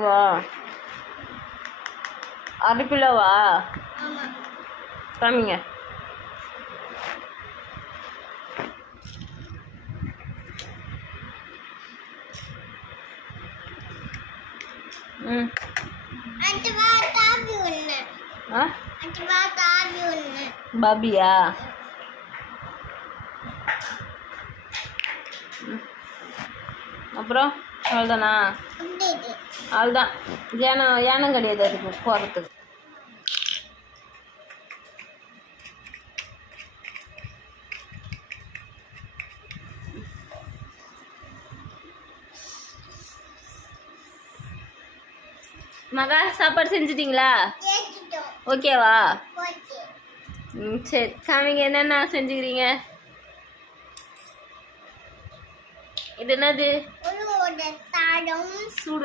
வா 1/2 கிலோவா? காமிங்க. பாபியா? அப்புறம் அவ்வளோதானா? அவ்வளோதான். யானம் கிடையாது அதுக்கு போகிறதுக்கு. மகா சாப்பாடு செஞ்சிட்டிங்களா? ஓகேவா? சரி காமிங்க என்னென்ன செஞ்சுக்கிறீங்க. இது என்னது? சூடு